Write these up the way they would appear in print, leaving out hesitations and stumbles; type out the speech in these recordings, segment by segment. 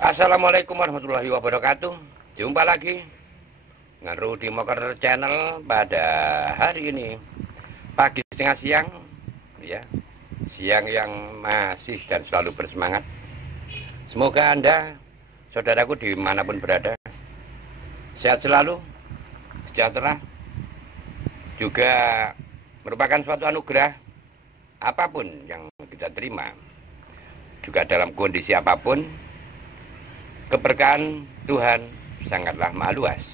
Assalamualaikum warahmatullahi wabarakatuh. Jumpa lagi dengan Rudy Moker Channel pada hari ini pagi setengah siang, ya, siang yang masih dan selalu bersemangat. Semoga Anda, saudaraku dimanapun berada, sehat selalu, sejahtera, juga merupakan suatu anugerah apapun yang kita terima, juga dalam kondisi apapun. Keberkahan Tuhan sangatlah maha luas.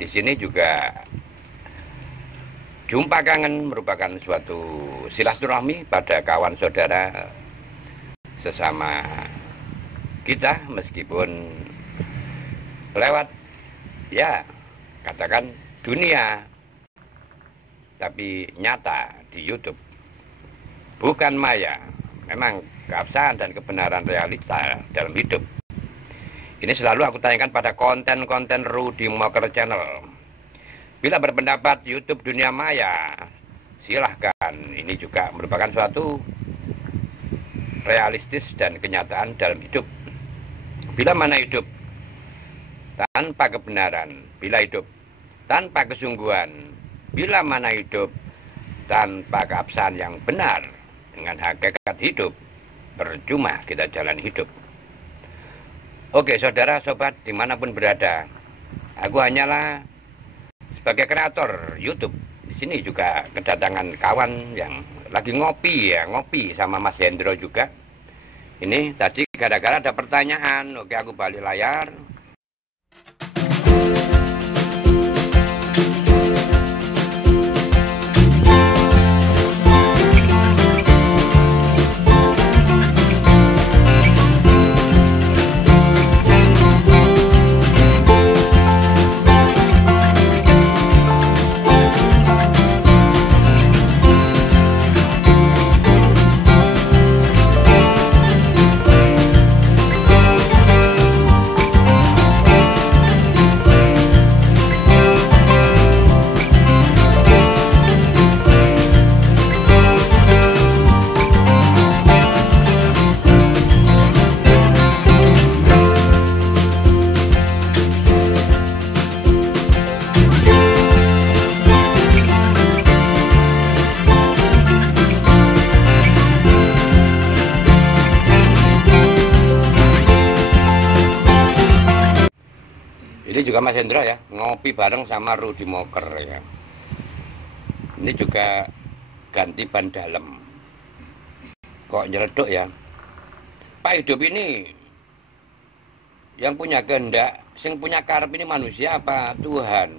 Di sini juga jumpa kangen merupakan suatu silaturahmi pada kawan saudara sesama kita, meskipun lewat, ya, katakan dunia, tapi nyata di YouTube, bukan maya. Memang keabsahan dan kebenaran realita dalam hidup ini selalu aku tanyakan pada konten-konten Rudy Moker Channel. Bila berpendapat YouTube dunia maya, silahkan. Ini juga merupakan suatu realistis dan kenyataan dalam hidup. Bila mana hidup tanpa kebenaran, bila hidup tanpa kesungguhan, bila mana hidup tanpa keabsahan yang benar dengan hakikat hidup, percuma kita jalan hidup. Oke, saudara, sobat, dimanapun berada, aku hanyalah sebagai kreator YouTube. Di sini juga kedatangan kawan yang lagi ngopi sama Mas Hendro juga. Ini tadi gara-gara ada pertanyaan. Oke, aku balik layar. Ini juga Mas Hendro ya, ngopi bareng sama Rudy Moker ya. Ini juga ganti ban dalam. Kok nyeleduk ya? Pak, hidup ini yang punya kehendak, yang punya karep ini manusia apa Tuhan?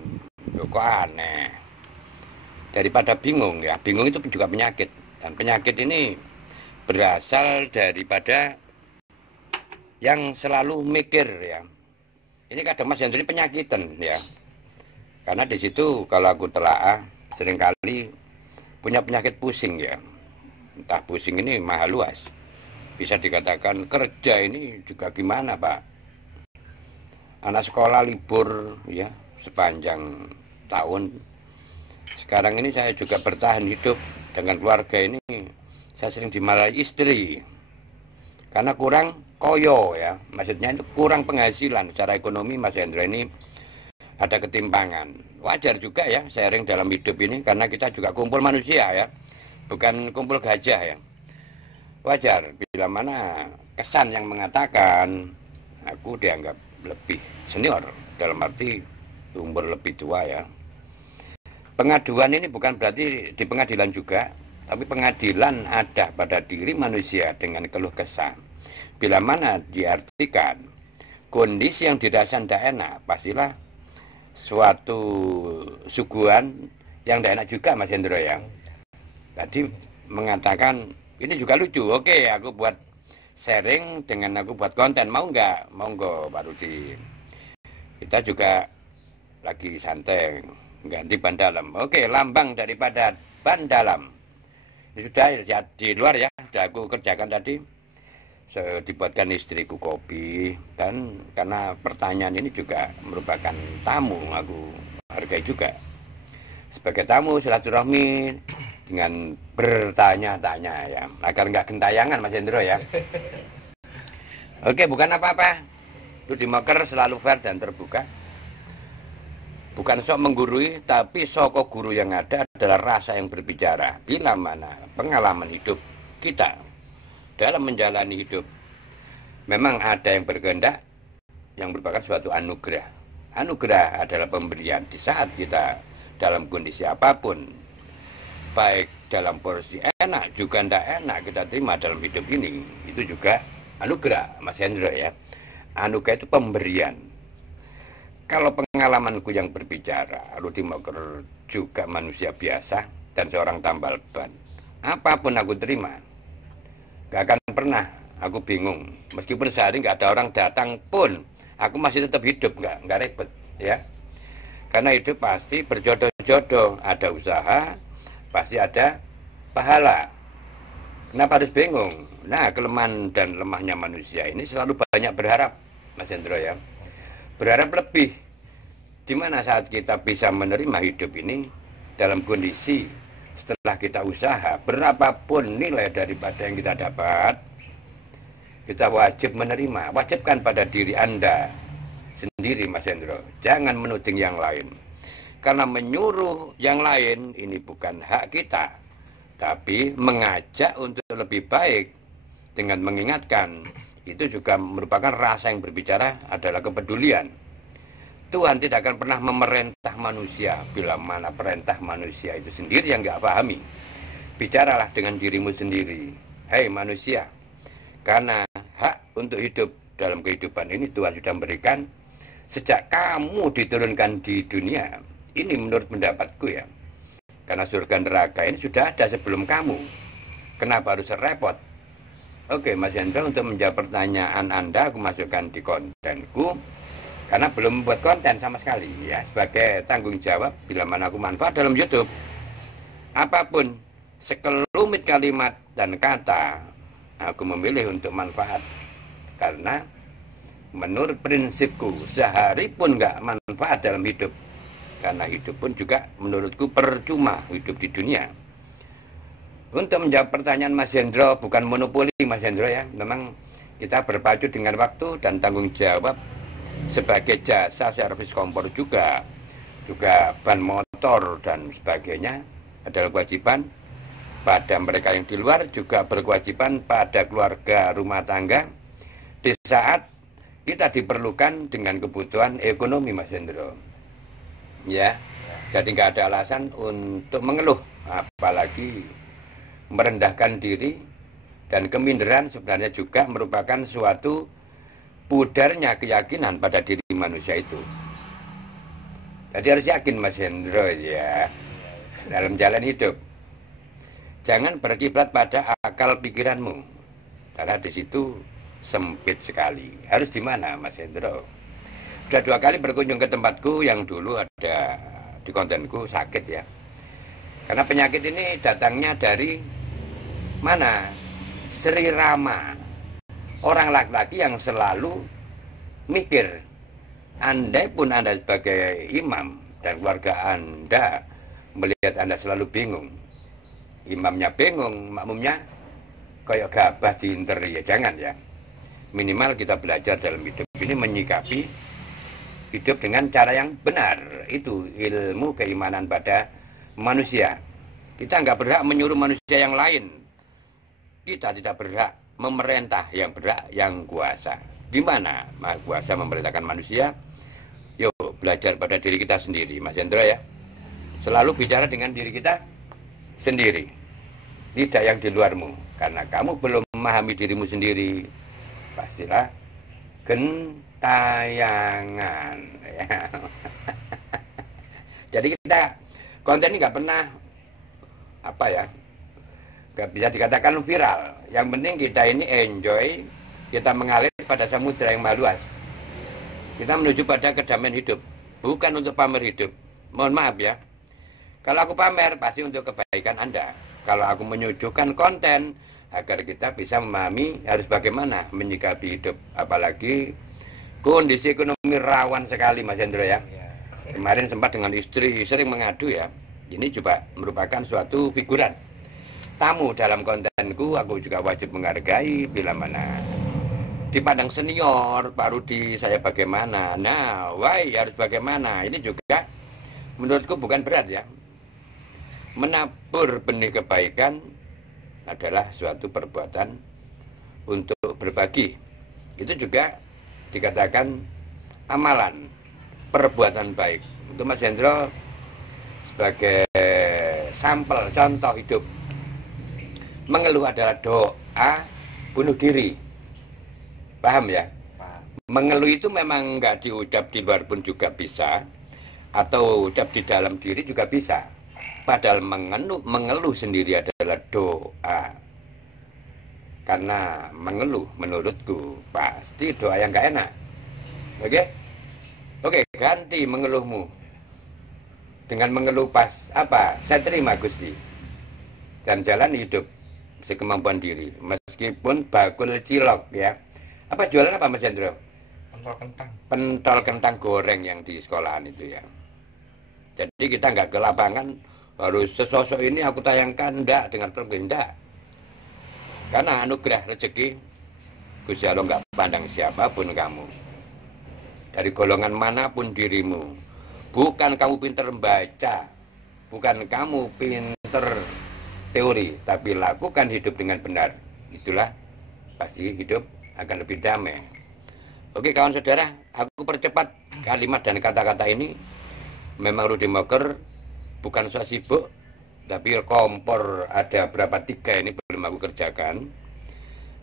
Loh, kok aneh. Daripada bingung ya, bingung itu juga penyakit. Dan penyakit ini berasal daripada yang selalu mikir ya. Ini kadang Mas Hendro ini penyakitan ya, karena di situ kalau aku telaah seringkali punya penyakit pusing ya. Entah pusing ini maha luas, bisa dikatakan kerja ini juga gimana Pak. Anak sekolah libur ya sepanjang tahun. Sekarang ini saya juga bertahan hidup dengan keluarga ini. Saya sering dimarahi istri karena kurang koyo ya, maksudnya itu kurang penghasilan secara ekonomi. Mas Hendro ini ada ketimpangan. Wajar juga ya sharing dalam hidup ini, karena kita juga kumpul manusia ya, bukan kumpul gajah ya. Wajar bila mana kesan yang mengatakan aku dianggap lebih senior, dalam arti umur lebih tua ya. Pengaduan ini bukan berarti di pengadilan juga, tapi pengadilan ada pada diri manusia dengan keluh kesah. Bila mana diartikan kondisi yang dirasakan tidak enak, pastilah suatu suguhan yang tidak enak juga Mas Hendro ya. Tadi mengatakan ini juga lucu. Oke, aku buat sharing dengan aku buat konten, mau nggak? Monggo Pak Rudy. Kita juga lagi santai ganti ban dalam. Oke, lambang daripada ban dalam ini sudah ya, di luar ya, sudah aku kerjakan tadi. Dibuatkan istriku kopi, dan karena pertanyaan ini juga merupakan tamu, aku hargai juga sebagai tamu silaturahmi dengan bertanya-tanya ya, agar nggak gentayangan Mas Hendro ya. Oke, bukan apa-apa. Rudi Moker selalu fair dan terbuka. Bukan sok menggurui, tapi soko guru yang ada adalah rasa yang berbicara. Bila mana pengalaman hidup kita dalam menjalani hidup memang ada yang berkehendak yang merupakan suatu anugerah. Anugerah adalah pemberian di saat kita dalam kondisi apapun, baik dalam porsi enak juga tidak enak kita terima dalam hidup ini. Itu juga anugerah, Mas Hendro ya. Anugerah itu pemberian. Kalau pengalamanku yang berbicara, Rudi Moker juga manusia biasa dan seorang tambal ban. Apapun aku terima, gak akan pernah aku bingung. Meskipun sehari nggak ada orang datang pun, aku masih tetap hidup, nggak ribet ya. Karena hidup pasti berjodoh-jodoh, ada usaha, pasti ada pahala. Kenapa harus bingung? Nah, kelemahan dan lemahnya manusia ini selalu banyak berharap, Mas Hendro ya. Berharap lebih. Dimana saat kita bisa menerima hidup ini dalam kondisi setelah kita usaha, berapapun nilai daripada yang kita dapat, kita wajib menerima. Wajibkan pada diri Anda sendiri, Mas Hendro. Jangan menuding yang lain. Karena menyuruh yang lain ini bukan hak kita, tapi mengajak untuk lebih baik dengan mengingatkan. Itu juga merupakan rasa yang berbicara adalah kepedulian. Tuhan tidak akan pernah memerintah manusia bila mana perintah manusia itu sendiri yang nggak pahami. Bicaralah dengan dirimu sendiri. Hei manusia, karena hak untuk hidup dalam kehidupan ini Tuhan sudah memberikan sejak kamu diturunkan di dunia. Ini menurut pendapatku ya. Karena surga neraka ini sudah ada sebelum kamu. Kenapa harus repot? Oke, Mas Hendro, untuk menjawab pertanyaan Anda, aku masukkan di kontenku. Karena belum membuat konten sama sekali ya. Sebagai tanggung jawab bila mana aku manfaat dalam YouTube. Apapun, sekelumit kalimat dan kata, aku memilih untuk manfaat. Karena menurut prinsipku, sehari pun nggak manfaat dalam hidup. Karena hidup pun juga menurutku percuma hidup di dunia. Untuk menjawab pertanyaan Mas Hendro, bukan monopoli Mas Hendro ya. Memang kita berpacu dengan waktu dan tanggung jawab sebagai jasa servis kompor juga ban motor dan sebagainya adalah kewajiban pada mereka yang di luar, juga berkewajiban pada keluarga rumah tangga di saat kita diperlukan dengan kebutuhan ekonomi, Mas Hendro ya. Jadi nggak ada alasan untuk mengeluh, apalagi merendahkan diri. Dan keminderan sebenarnya juga merupakan suatu pudarnya keyakinan pada diri manusia itu. Jadi harus yakin, Mas Hendro ya, dalam jalan hidup. Jangan berkiblat pada akal pikiranmu, karena di situ sempit sekali. Harus di mana, Mas Hendro? Sudah 2 kali berkunjung ke tempatku yang dulu ada di kontenku, sakit ya. Karena penyakit ini datangnya dari mana? Sri Rama. Orang laki-laki yang selalu mikir. Andai pun Anda sebagai imam dan keluarga Anda melihat Anda selalu bingung. Imamnya bingung, makmumnya kayak gabah diinter ya. Jangan ya. Minimal kita belajar dalam hidup ini menyikapi hidup dengan cara yang benar. Itu ilmu keimanan pada manusia. Kita nggak berhak menyuruh manusia yang lain. Kita tidak berhak memerintah, yang berhak yang kuasa. Di mana Maha Kuasa memerintahkan manusia? Yuk belajar pada diri kita sendiri, Mas Hendro ya. Selalu bicara dengan diri kita sendiri, tidak yang di luarmu. Karena kamu belum memahami dirimu sendiri, pastilah gentayangan ya. Jadi kita konten ini nggak pernah apa ya, nggak bisa dikatakan viral. Yang penting kita ini enjoy, kita mengalir pada samudera yang maha luas. Kita menuju pada kedamaian hidup, bukan untuk pamer hidup. Mohon maaf ya, kalau aku pamer pasti untuk kebaikan Anda. Kalau aku menyuguhkan konten agar kita bisa memahami harus bagaimana menyikapi hidup, apalagi kondisi ekonomi rawan sekali, Mas Hendro ya. Kemarin sempat dengan istri sering mengadu ya. Ini juga merupakan suatu figuran tamu dalam kontenku. Aku juga wajib menghargai bila mana dipandang senior, Pak Rudi saya bagaimana. Nah, why harus bagaimana? Ini juga menurutku bukan berat ya. Menabur benih kebaikan adalah suatu perbuatan untuk berbagi. Itu juga dikatakan amalan, perbuatan baik. Untuk Mas Hendro sebagai sampel, contoh hidup. Mengeluh adalah doa bunuh diri. Paham ya? Mengeluh itu memang nggak diucap di luar pun juga bisa, atau ucap di dalam diri juga bisa. Padahal mengeluh sendiri adalah doa. Karena mengeluh menurutku pasti doa yang gak enak. Oke, ganti mengeluhmu dengan mengeluh pas apa? Saya terima Gusti. Dan jalan hidup sekemampuan diri. Meskipun bakul cilok ya. Apa jualan apa Mas Hendro? Pentol kentang. Pentol kentang goreng yang di sekolahan itu ya. Jadi kita nggak ke lapangan harus sesosok ini aku tayangkan, enggak, dengan problem enggak. Karena anugerah rezeki Gusti Allah nggak pandang siapapun kamu, dari golongan manapun dirimu. Bukan kamu pinter membaca, bukan kamu pinter teori, tapi lakukan hidup dengan benar. Itulah pasti hidup akan lebih damai. Oke kawan saudara, aku percepat kalimat dan kata-kata ini. Memang Rudi Moker bukan sok sibuk, tapi kompor ada berapa 3 ini belum aku kerjakan.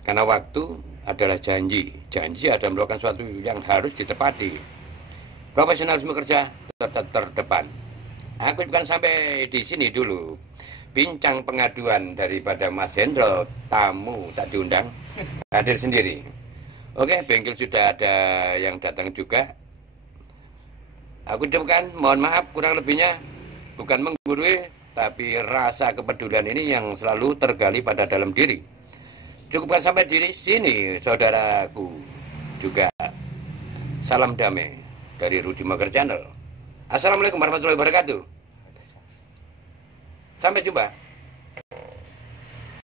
Karena waktu adalah janji. Janji adalah melakukan sesuatu yang harus ditepati. Profesionalisme kerja terdepan. Aku bukan sampai di sini dulu. Bincang pengaduan daripada Mas Hendro, tamu tak diundang, hadir sendiri. Oke, bengkel sudah ada yang datang juga. Aku ucapkan mohon maaf kurang lebihnya, bukan menggurui, tapi rasa kepedulian ini yang selalu tergali pada dalam diri. Cukupkan sampai di sini, saudaraku. Juga salam damai dari Rudi Moker Channel. Assalamualaikum warahmatullahi wabarakatuh. Sampai jumpa.